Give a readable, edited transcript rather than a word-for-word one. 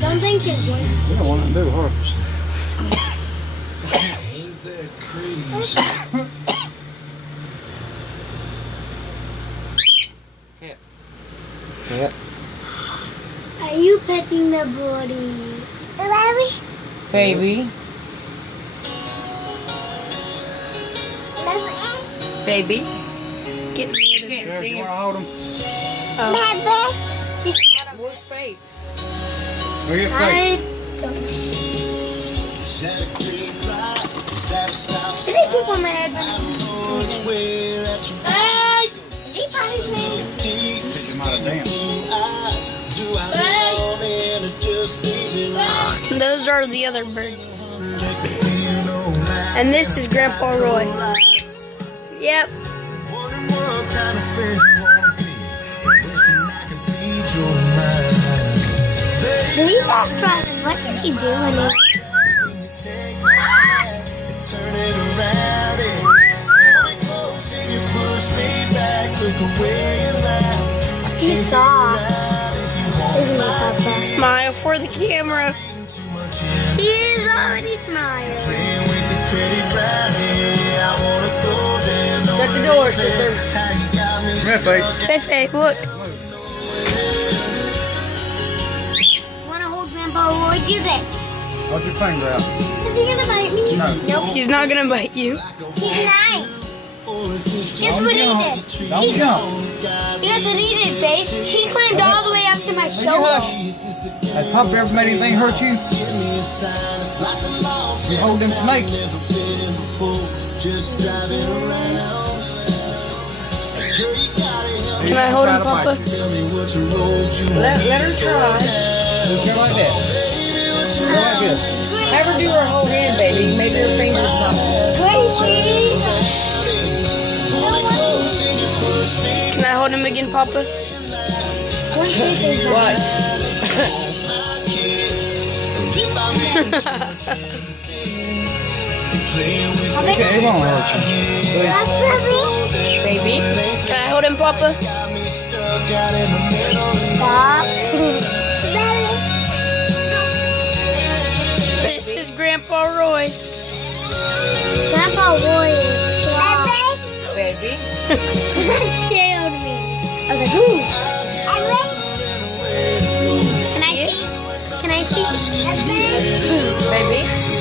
Don't think it was. You don't want to do her. Yeah. Are you petting the body? Baby. Baby. Get me. You can't Sarah, see you him. want to hold him? Where's Faith? Look at I Faith. don't know. Is he poop on my head? Hey! Is he potty trained? Teach him how to dance. Those are the other birds. And this is Grandpa Roy. Yep. He's just driving. What is he doing? He saw. Isn't he, Papa? Smile for the camera. He is already smiling. Shut the door, sister. Come here, Faith. Fefe, look. Want to hold Grandpa Roy? Do this. Hold your finger out. Is he gonna bite me? No. Nope. He's not gonna bite you. He's nice. Guess what he did? Don't jump. Guess what he did, Faith? He climbed all the way up to my Will you shoulder. hush? Has Papa ever made anything hurt you? You hold them snakes. Can I hold him, Papa? Let her try. Just like that. Go like this. Have her do her whole hand, baby. Maybe her fingers not. Can I hold him again, Papa? Watch. Okay, it won't hurt you. Please. Baby. Can I hold him, Papa? Stop. This is Grandpa Roy. Grandpa Roy is strong. Baby. That scared me. I was like, ooh. Can I see? Can I see? Baby.